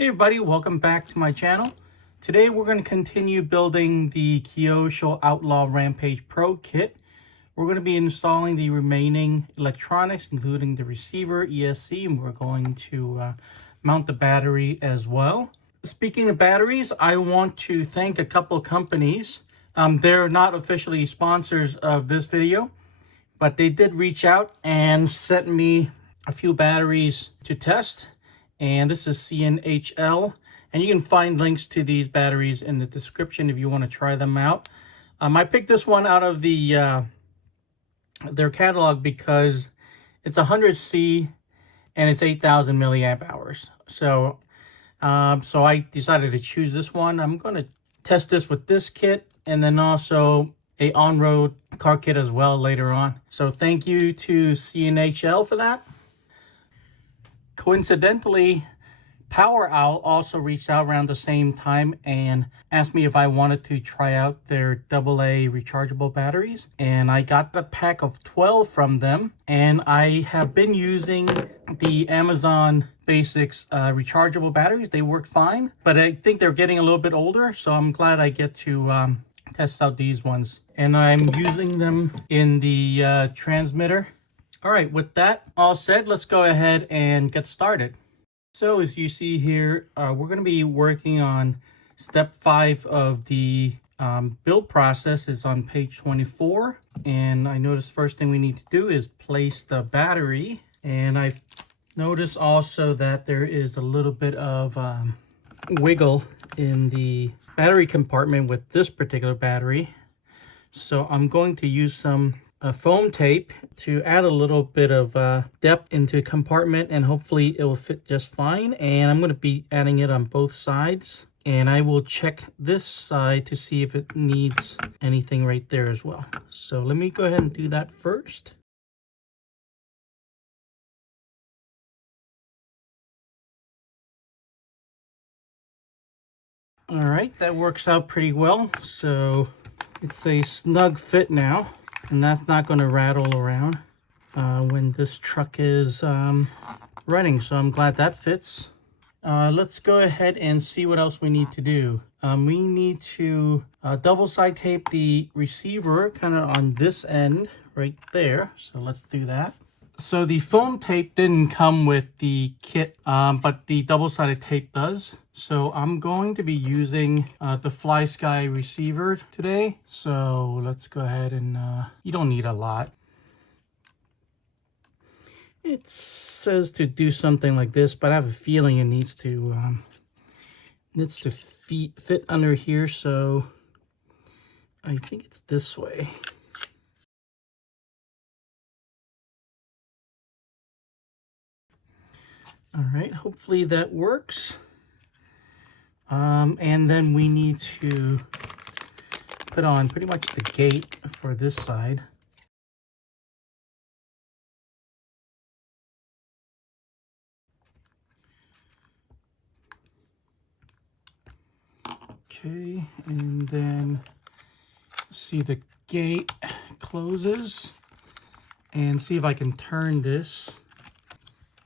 Hey everybody, welcome back to my channel. Today we're going to continue building the KYOSHO Outlaw Rampage Pro kit. We're going to be installing the remaining electronics, including the receiver, ESC, and we're going to mount the battery as well. Speaking of batteries, I want to thank a couple companies. They're not officially sponsors of this video, but they did reach out and sent me a few batteries to test. And this is CNHL, and you can find links to these batteries in the description if you want to try them out. I picked this one out of the their catalog because it's 100C and it's 8,000 milliamp hours. So I decided to choose this one. I'm going to test this with this kit and then also a on-road car kit as well later on. So thank you to CNHL for that. Coincidentally, POWEROWL also reached out around the same time and asked me if I wanted to try out their AA rechargeable batteries. And I got the pack of 12 from them. And I have been using the Amazon Basics rechargeable batteries. They work fine, but I think they're getting a little bit older. So I'm glad I get to test out these ones. And I'm using them in the transmitter. All right, with that all said, let's go ahead and get started. So as you see here, we're going to be working on step 5 of the build process. It's on page 24. And I noticed first thing we need to do is place the battery. And I noticed also that there is a little bit of wiggle in the battery compartment with this particular battery. So I'm going to use some foam tape to add a little bit of depth into compartment, and hopefully it will fit just fine. And I'm going to be adding it on both sides, and I will check this side to see if it needs anything right there as well. So let me go ahead and do that first. All right, that works out pretty well. So it's a snug fit now. And that's not going to rattle around when this truck is running. So I'm glad that fits. Let's go ahead and see what else we need to do. We need to double side tape the receiver kind of on this end right there. So let's do that. So the foam tape didn't come with the kit, but the double-sided tape does. So I'm going to be using the FlySky receiver today. So let's go ahead and, you don't need a lot. It says to do something like this, but I have a feeling it needs to fit under here. So I think it's this way. All right, hopefully that works. And then we need to put on pretty much the gate for this side. Okay, and then see the gate closes, and see if I can turn this.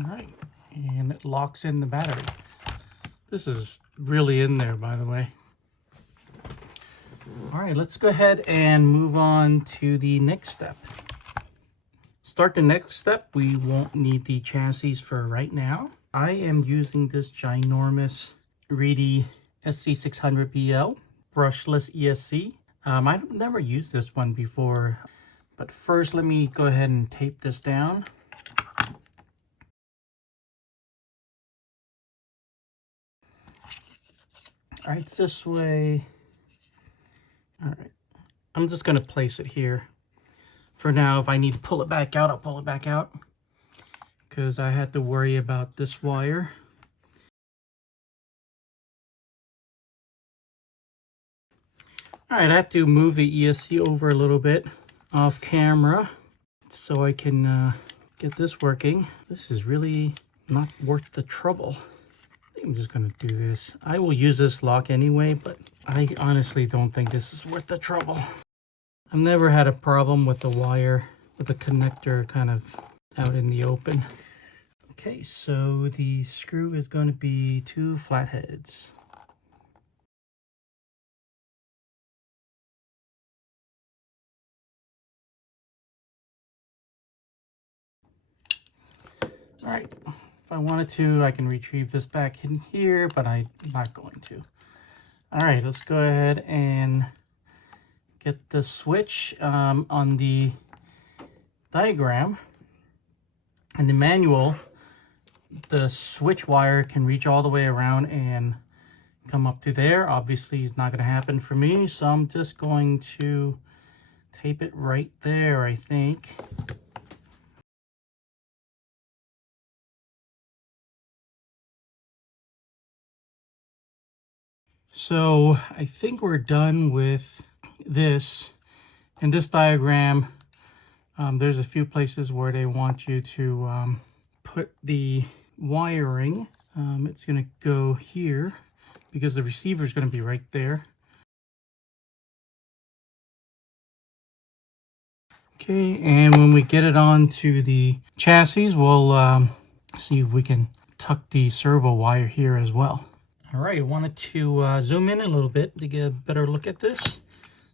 All right. And it locks in the battery. This is really in there, by the way. All right, let's go ahead and move on to the next step. Start the next step. We won't need the chassis for right now. I am using this ginormous Reedy SC600BL brushless ESC. I've never used this one before, but first let me go ahead and tape this down. All right, it's this way. All right, I'm just gonna place it here. For now, if I need to pull it back out, I'll pull it back out, because I had to worry about this wire. All right, I have to move the ESC over a little bit off camera so I can get this working. This is really not worth the trouble. I'm just going to do this. I will use this lock anyway, but I honestly don't think this is worth the trouble. I've never had a problem with the wire, with the connector kind of out in the open. Okay, so the screw is going to be 2 flatheads. All right, if I wanted to, I can retrieve this back in here, but I'm not going to. All right, let's go ahead and get the switch on the diagram. In the manual, the switch wire can reach all the way around and come up to there. Obviously, it's not going to happen for me, so I'm just going to tape it right there, I think. So I think we're done with this. In this diagram, there's a few places where they want you to put the wiring. It's going to go here because the receiver is going to be right there. Okay, and when we get it onto the chassis, we'll see if we can tuck the servo wire here as well. All right, I wanted to zoom in a little bit to get a better look at this.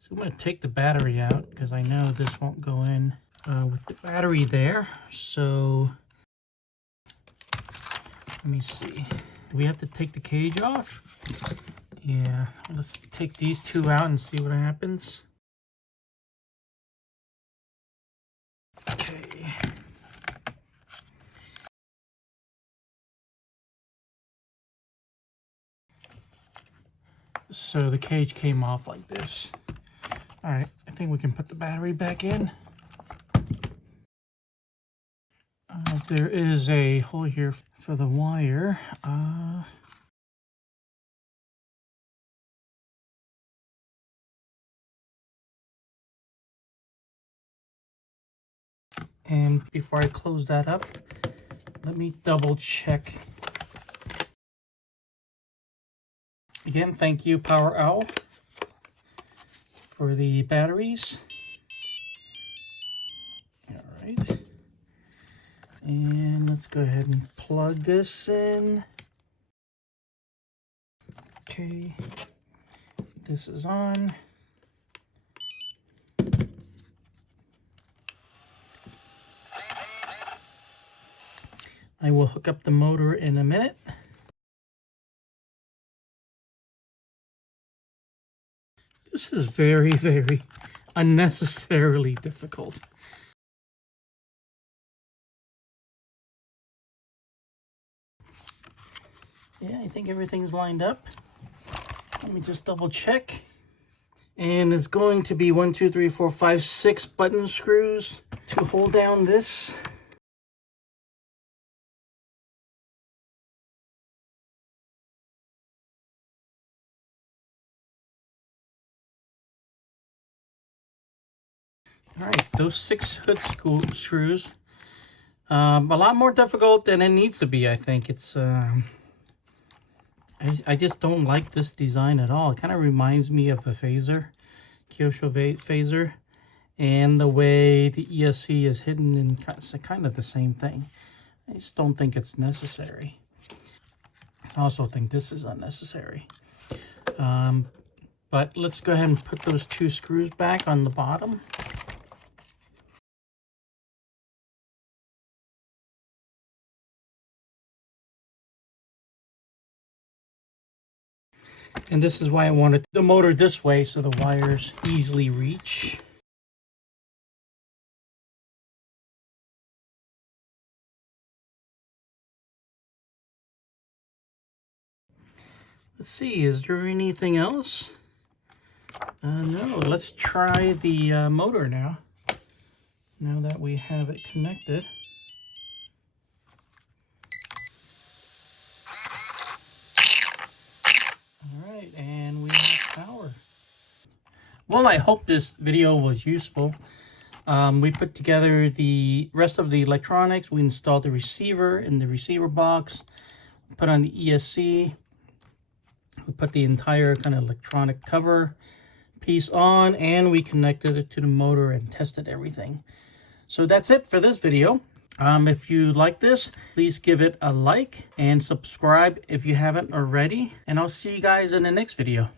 So I'm going to take the battery out because I know this won't go in with the battery there. So let me see. Do we have to take the cage off? Yeah, let's take these two out and see what happens. Okay. So the cage came off like this. All right, I think we can put the battery back in. There is a hole here for the wire. And before I close that up, let me double check. Again, thank you, POWEROWL, for the batteries. All right. And let's go ahead and plug this in. Okay. This is on. I will hook up the motor in a minute. This is very, very unnecessarily difficult. Yeah, I think everything's lined up. Let me just double check. And it's going to be 1, 2, 3, 4, 5, 6 button screws to hold down this. All right, those 6 hood screws. A lot more difficult than it needs to be, I think. It's I just don't like this design at all. It kind of reminds me of a phaser, KYOSHO phaser, and the way the ESC is hidden in kind of the same thing. I just don't think it's necessary. I also think this is unnecessary. But let's go ahead and put those 2 screws back on the bottom. And this is why I wanted the motor this way so the wires easily reach. Let's see, is there anything else? No, let's try the motor now. Now that we have it connected. All right, and we have power. Well, I hope this video was useful. We put together the rest of the electronics. We installed the receiver in the receiver box, put on the ESC. We put the entire kind of electronic cover piece on, and we connected it to the motor and tested everything. So that's it for this video. If you like this, please give it a like and subscribe if you haven't already. And I'll see you guys in the next video.